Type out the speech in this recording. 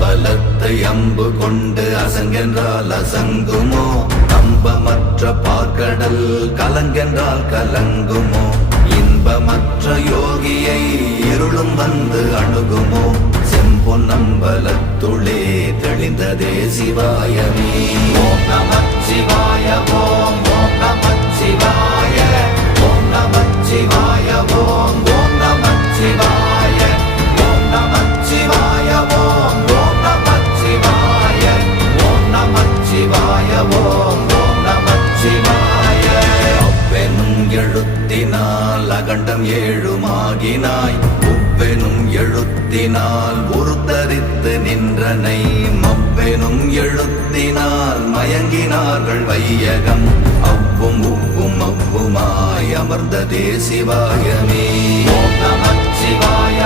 அம்பலத்தை அம்பு கொண்டு அசங்கென்றால் அசங்குமோ? நம்பமற்ற பார்க்கடல் கலங்கென்றால் கலங்குமோ? இன்பமற்ற யோகியை இருளும் வந்து அணுகுமோ? செம்பொன்னம்பலத்துளே தெளிந்ததே சிவாயமே. ஓம் நமச்சிவாய ஓம் ஓம் நமச்சிவாய ஓம் நமச்சிவாய ஓம் ஓம் நமச்சிவாய ஓம் நமச்சிவாய ஓம் ஓம் நமச்சிவாய ஓம் நமச்சிவாய ஓம் ஓம் நமச்சிவாய. அவ்வெனும் எழுத்தினால் அகண்டம் ஏழுமாகினாய், உவ்வெனும் எழுத்தினால் உருத்தரித்து நின்றனை, மவ்வெனும் எழுத்தினால் மயங்கினார்கள் வையகம். அவ்வும் உவ்வும் அவ்வுமாய் அமர்ந்ததே சிவாயமே. ஓம் நமச்சிவாய.